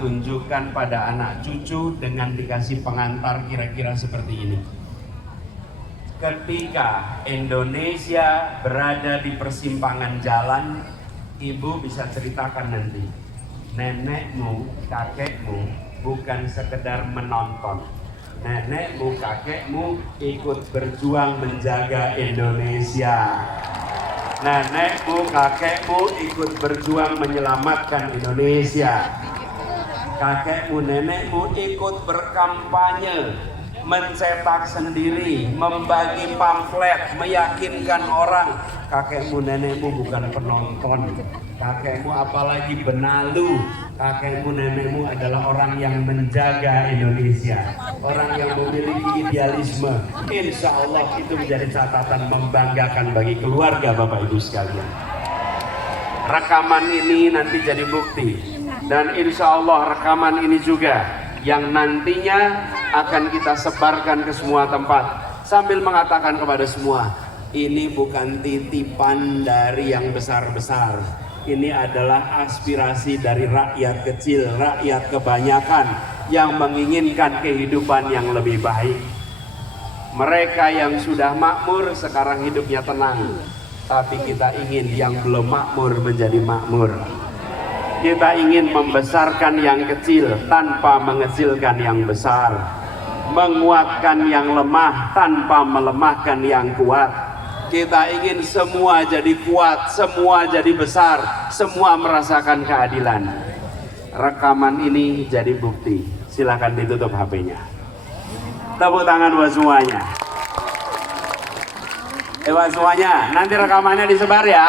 tunjukkan pada anak cucu dengan dikasih pengantar kira-kira seperti ini. Ketika Indonesia berada di persimpangan jalan, ibu bisa ceritakan nanti, nenekmu, kakekmu bukan sekedar menonton. Nenekmu, kakekmu ikut berjuang menjaga Indonesia. Nenekmu, kakekmu ikut berjuang menyelamatkan Indonesia. Kakekmu, nenekmu ikut berkampanye, mencetak sendiri, membagi pamflet, meyakinkan orang. Kakekmu, nenekmu bukan penonton. Kakekmu apalagi benalu. Kakekmu, nenekmu adalah orang yang menjaga Indonesia, orang yang memiliki idealisme. Insya Allah itu menjadi catatan membanggakan bagi keluarga Bapak Ibu sekalian. Rekaman ini nanti jadi bukti, dan insya Allah rekaman ini juga yang nantinya akan kita sebarkan ke semua tempat sambil mengatakan kepada semua, ini bukan titipan dari yang besar-besar. Ini adalah aspirasi dari rakyat kecil, rakyat kebanyakan yang menginginkan kehidupan yang lebih baik. Mereka yang sudah makmur sekarang hidupnya tenang, tapi kita ingin yang belum makmur menjadi makmur. Kita ingin membesarkan yang kecil tanpa mengecilkan yang besar, menguatkan yang lemah tanpa melemahkan yang kuat. Kita ingin semua jadi kuat, semua jadi besar, semua merasakan keadilan. Rekaman ini jadi bukti. Silakan ditutup HP-nya. Tepuk tangan buat semuanya. Buat semuanya, nanti rekamannya disebar ya.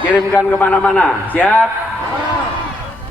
Kirimkan kemana-mana. Siap?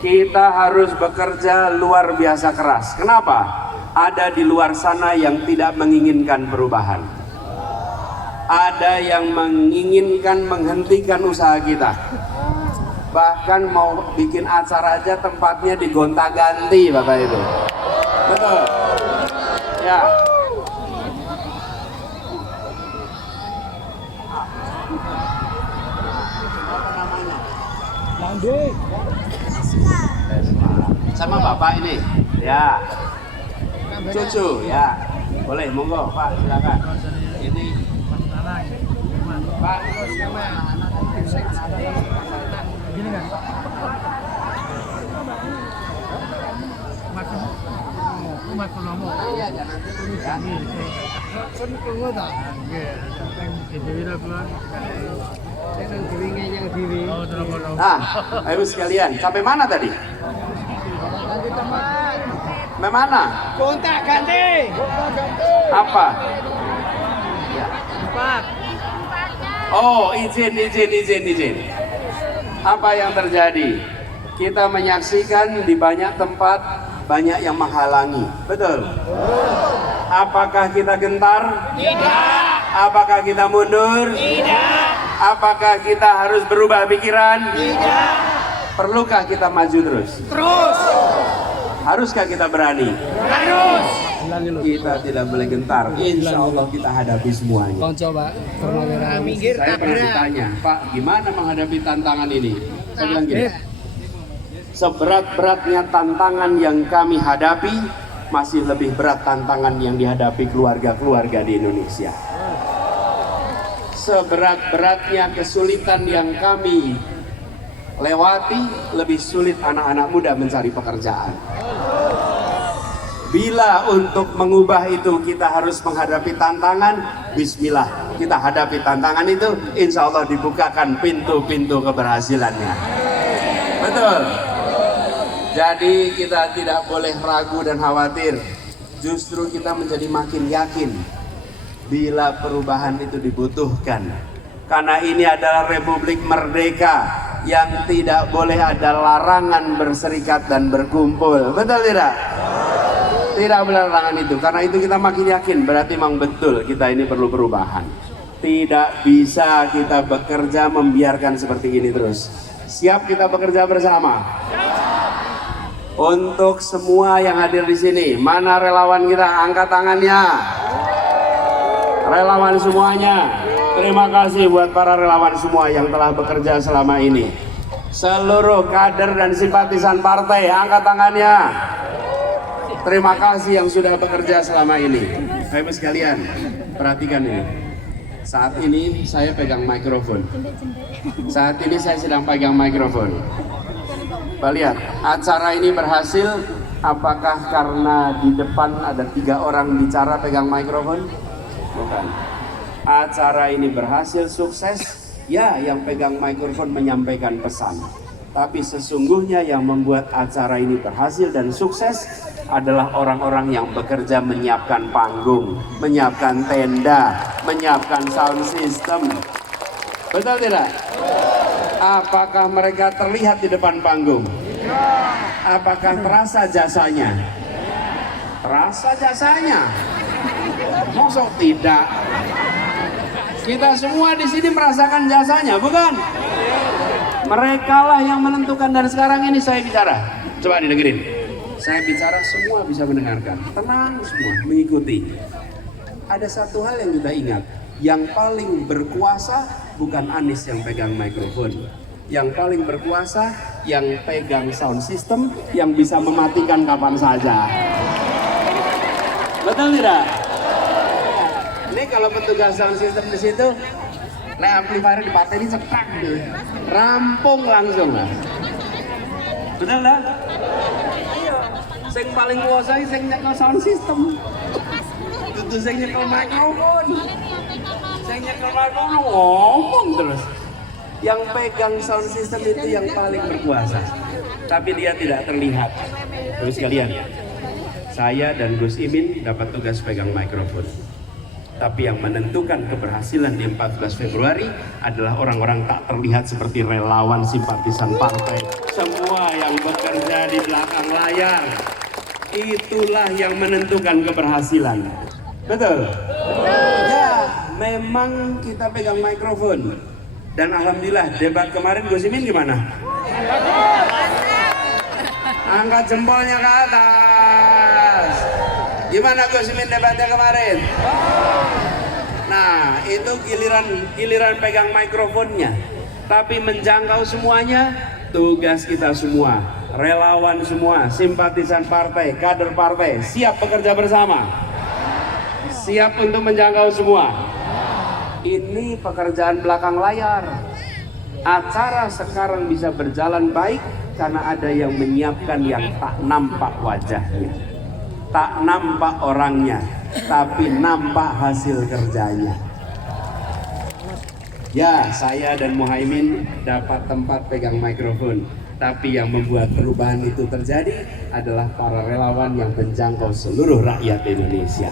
Kita harus bekerja luar biasa keras. Kenapa? Ada di luar sana yang tidak menginginkan perubahan. Ada yang menginginkan menghentikan usaha kita. Bahkan mau bikin acara aja tempatnya digonta-ganti Bapak Ibu. Betul. Ya. Sama Bapak ini. Ya. Cucu ya. Boleh monggo Pak, silakan. Ini Pak, gini kan? Nah, ayo sekalian, sampai mana tadi? Sampai mana? Gonta ganti. Apa? Ya. Oh, izin. Apa yang terjadi? Kita menyaksikan di banyak tempat banyak yang menghalangi. Betul? Apakah kita gentar? Tidak. Apakah kita mundur? Tidak. Apakah kita harus berubah pikiran? Tidak. Perlukah kita maju terus? Terus. Haruskah kita berani? Harus. Kita tidak boleh gentar. Insya Allah kita hadapi semuanya. Saya pernah ditanya, Pak, gimana menghadapi tantangan ini? Saya bilang gini, seberat-beratnya tantangan yang kami hadapi, masih lebih berat tantangan yang dihadapi keluarga-keluarga di Indonesia. Seberat-beratnya kesulitan yang kami lewati, lebih sulit anak-anak muda mencari pekerjaan. Bila untuk mengubah itu kita harus menghadapi tantangan, bismillah, kita hadapi tantangan itu, insya Allah dibukakan pintu-pintu keberhasilannya. Betul. Jadi kita tidak boleh ragu dan khawatir. Justru kita menjadi makin yakin bila perubahan itu dibutuhkan. Karena ini adalah Republik Merdeka yang tidak boleh ada larangan berserikat dan berkumpul. Betul tidak? Tidak boleh larangan itu. Karena itu kita makin yakin berarti memang betul kita ini perlu perubahan. Tidak bisa kita bekerja membiarkan seperti ini terus. Siap kita bekerja bersama? Untuk semua yang hadir di sini, mana relawan kita? Angkat tangannya. Relawan semuanya. Terima kasih buat para relawan semua yang telah bekerja selama ini. Seluruh kader dan simpatisan partai, angkat tangannya. Terima kasih yang sudah bekerja selama ini. Bapak sekalian, perhatikan ini. Saat ini saya pegang mikrofon. Saat ini saya sedang pegang mikrofon. Pak lihat, acara ini berhasil. Apakah karena di depan ada 3 orang bicara pegang mikrofon? Bukan. Acara ini berhasil, sukses. Ya, yang pegang mikrofon menyampaikan pesan. Tapi sesungguhnya yang membuat acara ini berhasil dan sukses adalah orang-orang yang bekerja menyiapkan panggung, menyiapkan tenda, menyiapkan sound system. Betul tidak? Apakah mereka terlihat di depan panggung? Apakah terasa jasanya? Terasa jasanya? Mosok tidak? Kita semua di sini merasakan jasanya, bukan? Mereka lah yang menentukan, dan sekarang ini saya bicara. Coba didengerin. Saya bicara, semua bisa mendengarkan. Tenang semua, mengikuti. Ada satu hal yang kita ingat. Yang paling berkuasa bukan Anies yang pegang mikrofon. Yang paling berkuasa yang pegang sound system, yang bisa mematikan kapan saja. Betul tidak? Ini kalau petugas sound system di situ, amplifier dipatenin cetak gitu, rampung langsung lah. Betul lah? Sing paling kuasa sing nyekel sound system. Itu sing nyekel mikrofon. Sing nyekel mikrofon ngomong terus. Yang pegang sound system itu yang paling berkuasa. Tapi dia tidak terlihat. Terus sekalian, saya dan Gus Imin dapat tugas pegang mikrofon. Tapi yang menentukan keberhasilan di 14 Februari adalah orang-orang tak terlihat seperti relawan simpatisan partai. Semua yang bekerja di belakang layar. Itulah yang menentukan keberhasilan. Betul? Ya, memang kita pegang mikrofon. Dan alhamdulillah debat kemarin Gus Imin gimana? Angkat jempolnya ke atas. Gimana Gus Imin debatnya kemarin? Nah, itu giliran pegang mikrofonnya. Tapi menjangkau semuanya, tugas kita semua. Relawan semua, simpatisan partai, kader partai, siap bekerja bersama. Siap untuk menjangkau semua. Ini pekerjaan belakang layar. Acara sekarang bisa berjalan baik karena ada yang menyiapkan yang tak nampak wajahnya. Tak nampak orangnya, tapi nampak hasil kerjanya. Ya, saya dan Muhaimin dapat tempat pegang mikrofon. Tapi yang membuat perubahan itu terjadi adalah para relawan yang menjangkau seluruh rakyat Indonesia.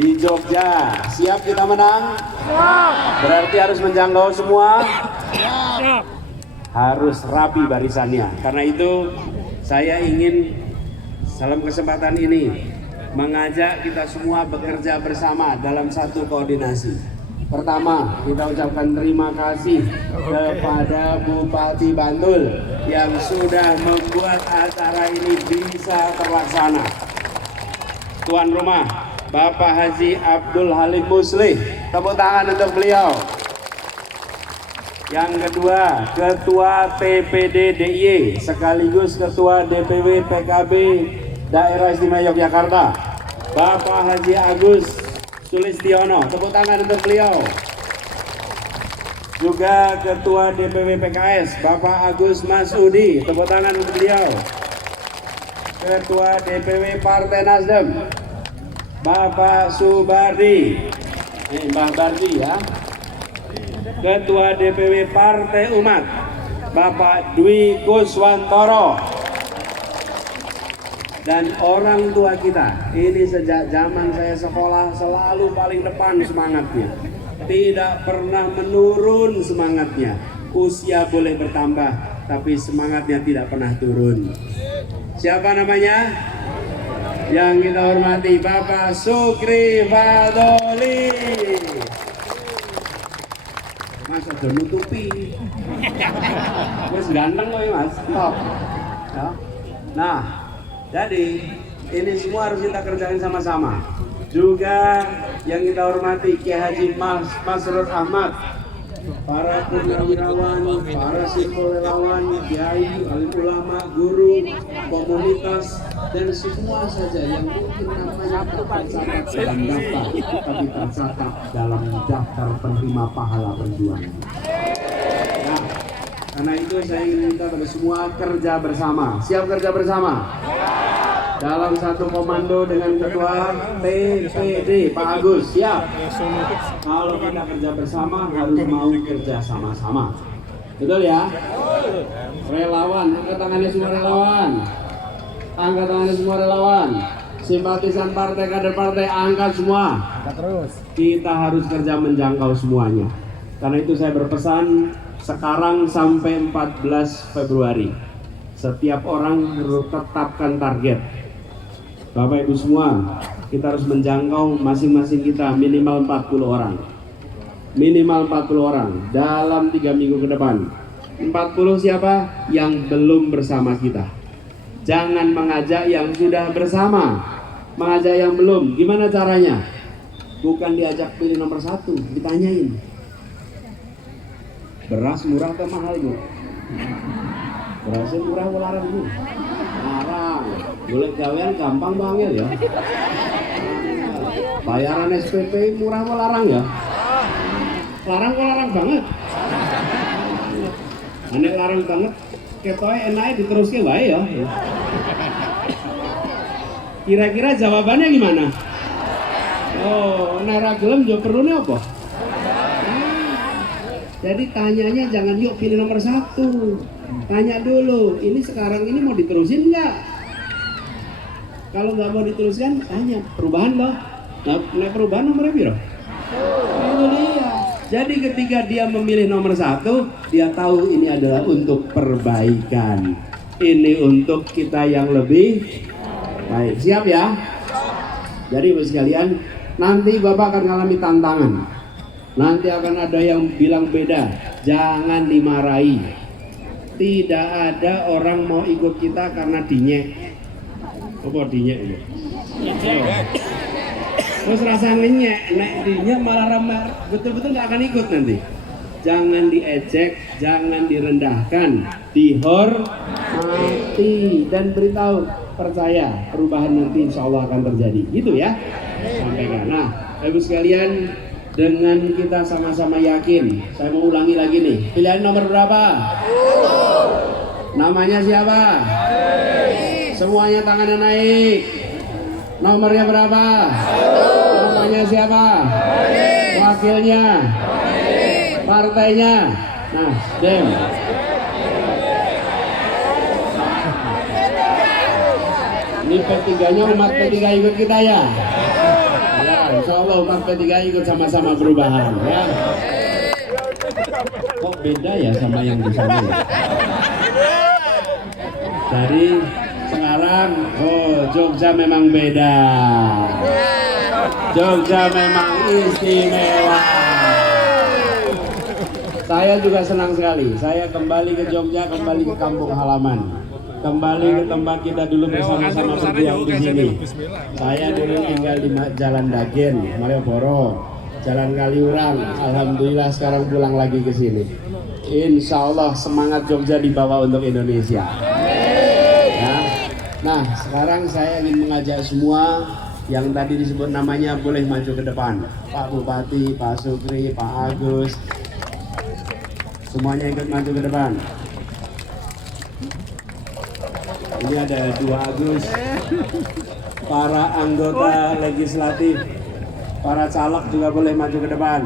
Di Jogja, siap kita menang? Berarti harus menjangkau semua? Harus rapi barisannya. Karena itu saya ingin dalam kesempatan ini mengajak kita semua bekerja bersama dalam satu koordinasi. Pertama, kita ucapkan terima kasih kepada Bupati Bantul yang sudah membuat acara ini bisa terlaksana. Tuan rumah, Bapak Haji Abdul Halim Muslih, tepuk tangan untuk beliau. Yang kedua, Ketua TPD DIY sekaligus Ketua DPW PKB Daerah Istimewa Yogyakarta, Bapak Haji Agus Sulistiono, tepuk tangan untuk beliau. Juga Ketua DPW PKS, Bapak Agus Masudi, tepuk tangan untuk beliau. Ketua DPW Partai Nasdem, Bapak Subardi, Mbah Bardi ya. Ketua DPW Partai Umat, Bapak Dwi Kuswantoro. Dan orang tua kita, ini sejak zaman saya sekolah selalu paling depan semangatnya. Tidak pernah menurun semangatnya. Usia boleh bertambah, tapi semangatnya tidak pernah turun. Siapa namanya? Yang kita hormati Bapak Sukri Fadoli. Mas udah nutupi. Terus ganteng loh ya Mas. Top. Ya. Nah, jadi ini semua harus kita kerjain sama-sama. Juga yang kita hormati Kiai Haji Masrur Ahmad, para purnawirawan, para simpul relawan, kiai, alim ulama, guru, komunitas, dan semua saja yang mungkin namanya tercatat dalam daftar, tapi tercatat dalam daftar penerima pahala perjuangan. Nah, karena itu saya ingin minta pada semua kerja bersama. Siap kerja bersama? Dalam satu komando dengan ketua TPD Pak Agus. Siap? Kalau kita kerja bersama harus mau kerja sama-sama. Betul ya? Relawan, angkat tangannya semua relawan. Angkat tangannya semua relawan. Simpatisan partai, kader partai, angkat semua. Kita harus kerja menjangkau semuanya. Karena itu saya berpesan sekarang sampai 14 Februari. Setiap orang harus tetapkan target. Bapak Ibu semua, kita harus menjangkau masing-masing kita minimal 40 orang. Minimal 40 orang dalam 3 minggu ke depan. 40 siapa? Yang belum bersama kita. Jangan mengajak yang sudah bersama. Mengajak yang belum. Gimana caranya? Bukan diajak pilih nomor 1, ditanyain. Beras murah atau mahal, Bu? Berasnya murah atau larang, Bu? Larang. Boleh gawean gampang banget ya. Bayaran SPP murah atau larang ya? Larang kok larang banget. Anek larang banget. Ketoke enaknya diteruskan baik ya. Kira-kira jawabannya gimana? Oh, nek ra gelem yo perlune apa? Jadi tanyanya jangan yuk pilih nomor 1. Tanya dulu, ini sekarang ini mau diterusin nggak? Kalau nggak mau diteruskan, tanya perubahan loh. Nah, perubahan nomornya piro? Itu dia. Jadi ketika dia memilih nomor 1, dia tahu ini adalah untuk perbaikan. Ini untuk kita yang lebih baik. Siap ya? Jadi Bapak sekalian, nanti Bapak akan mengalami tantangan. Nanti akan ada yang bilang beda. Jangan dimarahi. Tidak ada orang mau ikut kita karena dinyek. Apa dinyek itu? Terus rasa ngenyek, nek dinyek malah ramah. Betul-betul nggak akan ikut nanti. Jangan diejek, jangan direndahkan, dihormati dan beritahu. Percaya perubahan nanti insya Allah akan terjadi. Gitu ya. Sampaikan. Nah, Ibu sekalian, dengan kita sama-sama yakin, saya mau ulangi lagi nih. Pilihan nomor berapa? Namanya siapa? Semuanya tangannya naik. Nomornya berapa? Namanya siapa? Wakilnya? Partainya? Nah, Dem. Ini P3-nya umat P3 ikut kita ya? Insya Allah umat P3 ikut sama-sama perubahan ya. Kok beda ya sama yang di sana? Jadi sekarang, Jogja memang beda. Jogja memang istimewa. Saya juga senang sekali. Saya kembali ke Jogja, kembali ke kampung halaman. Kembali ke tempat kita dulu bersama-sama berjuang di sini. Saya dulu tinggal di Jalan Dagen, Malioboro, Jalan Kaliurang. Alhamdulillah sekarang pulang lagi ke sini. Insya Allah semangat Jogja dibawa untuk Indonesia. Ya. Nah, sekarang saya ingin mengajak semua yang tadi disebut namanya boleh maju ke depan. Pak Bupati, Pak Sukri, Pak Agus, semuanya ikut maju ke depan. Ini ada 2 Agus, para anggota legislatif, para caleg juga boleh maju ke depan.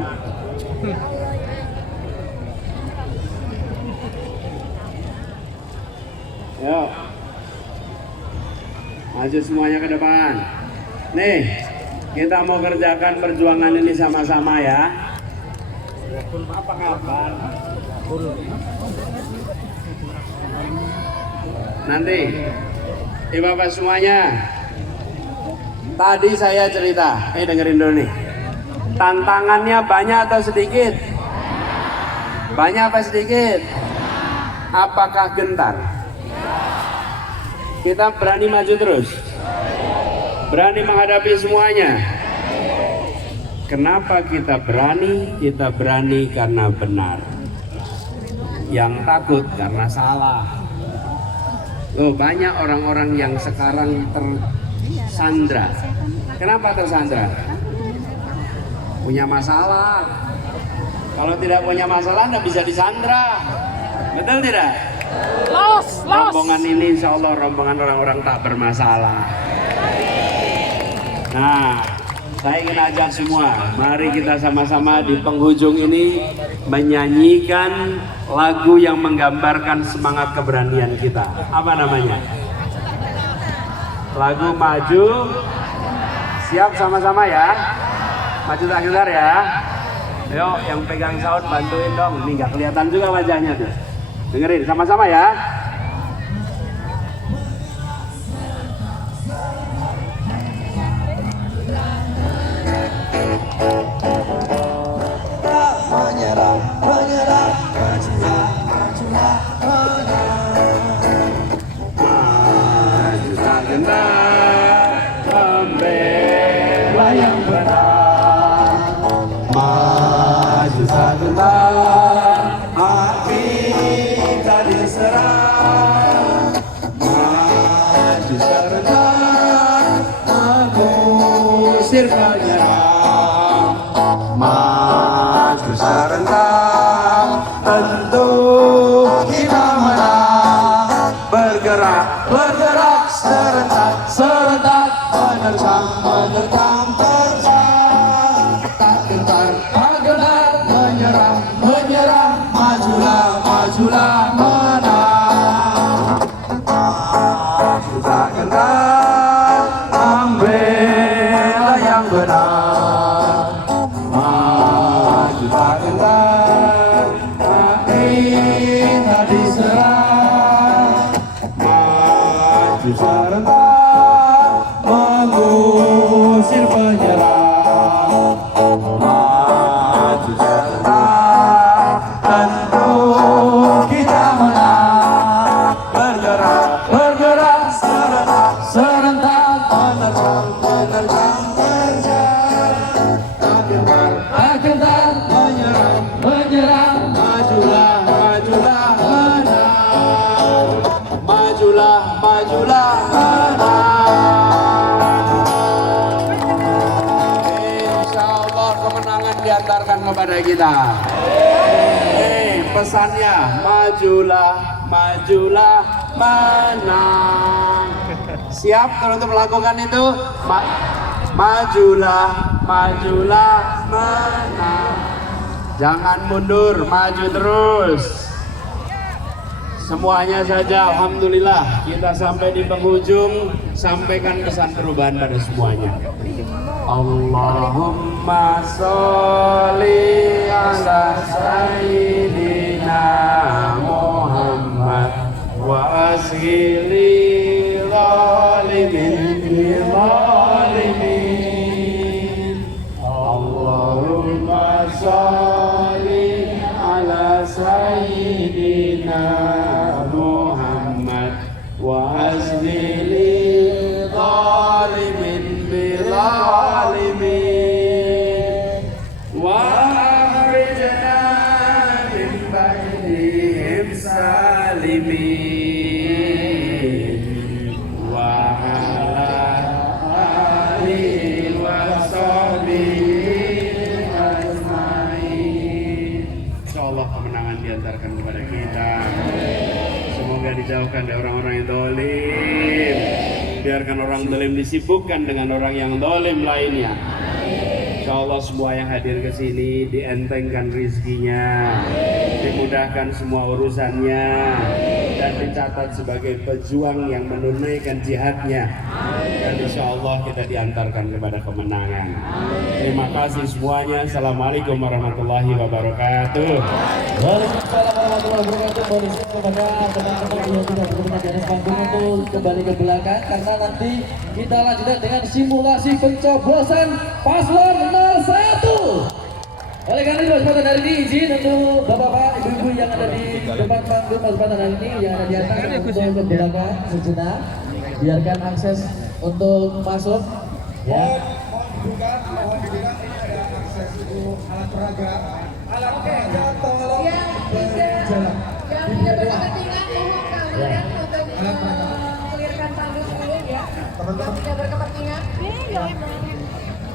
Yuk, maju semuanya ke depan. Nih, kita mau kerjakan perjuangan ini sama-sama ya. Apa kabar? Nanti, Bapak semuanya, tadi saya cerita, dengerin dulu nih. Tantangannya banyak atau sedikit? Banyak apa sedikit? Apakah gentar? Kita berani maju terus? Berani menghadapi semuanya? Kenapa kita berani? Kita berani karena benar. Yang takut karena salah. Oh, banyak orang-orang yang sekarang tersandra. Kenapa tersandra? Punya masalah. Kalau tidak punya masalah, Anda bisa disandra. Betul tidak? Rombongan ini insya Allah rombongan orang-orang tak bermasalah. Nah, saya ingin ajak semua, mari kita sama-sama di penghujung ini menyanyikan lagu yang menggambarkan semangat keberanian kita. Apa namanya? Lagu Maju. Siap sama-sama ya? Maju tak gentar ya? Ayo, yang pegang sound bantuin dong. Ini nggak kelihatan juga wajahnya tuh. Dengerin sama-sama ya. Menyerah, menyerah, majulah, majulah, Maju tak gentar, membela yang benar. Maju tak gentar, hati tak diserah. Maju serentak, mengusir penyerang. Maju serentak, tentu kita menang. Bergerak, bergerak serentak, serentak, menerjang, menerjang, terjang. Tak gentar, tak gentar, menyerah, menyerah, majulah, majulah, menang. Maju tak gentar, membela yang benar. Maju tak gentar, akhir tak diserah. Maju serentak, mengusir penyerang. Maju serentak, tentu kita menang. Bergerak, bergerak serentak, serentak, menerjang, menerjang, terjang. Tak gentar, tak gentar, menyerang, menyerang, majulah, majulah, menang. Majulah, majulah, menang. Insya Allah kemenangan diantarkan kepada kita. Pesannya, majulah, majulah, menang. Siap kalau untuk melakukan itu? Majulah, majulah, menang. Jangan mundur, maju terus. Semuanya saja, alhamdulillah kita sampai di penghujung. Sampaikan pesan perubahan pada semuanya. Allahumma sholli ala sayyidina Muhammad wa ashili zalimin bi zalimin. Allahumma sholli ala sayyidina Muhammad wa ashili zalimin bi zalimin. Wa akhrijna min bainihim salimin. Wa ala alihi wa sahbihi ajmain. Insyaallah kemenangan diantarkan kepada kita. Semoga dijauhkan dari orang-orang yang dolim. Biarkan orang dolim disibukkan dengan orang yang dolim lainnya. Insya Allah semua yang hadir ke sini dientengkan rizkinya, dimudahkan semua urusannya, dan dicatat sebagai pejuang yang menunaikan jihadnya. Dan insya Allah kita diantarkan kepada kemenangan. Terima kasih semuanya. Assalamualaikum warahmatullahi wabarakatuh. Waalaikumsalam warahmatullahi wabarakatuh. Mohon izin kepada teman-teman yang tidak berkenan di atas panggung untuk kembali ke belakang karena nanti kita lanjutkan dengan simulasi pencoblosan paslon 01. Oleh karena itu kesempatan hari ini izin untuk bapak-bapak, ibu-ibu yang ada di depan panggung kesempatan hari ini yang ada di atas untuk ke belakang sejenak. Biarkan akses untuk masuk. Ya. Mohon dibuka, mohon dibuka. untuk alat peraga. Alat Oke. peraga tolong Yang berjalan. tidak berkepentingan mohon kalian untuk Alat peraga. clearkan tandus dulu ya. Teman-teman. Yang tidak berkepentingan.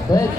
Baik.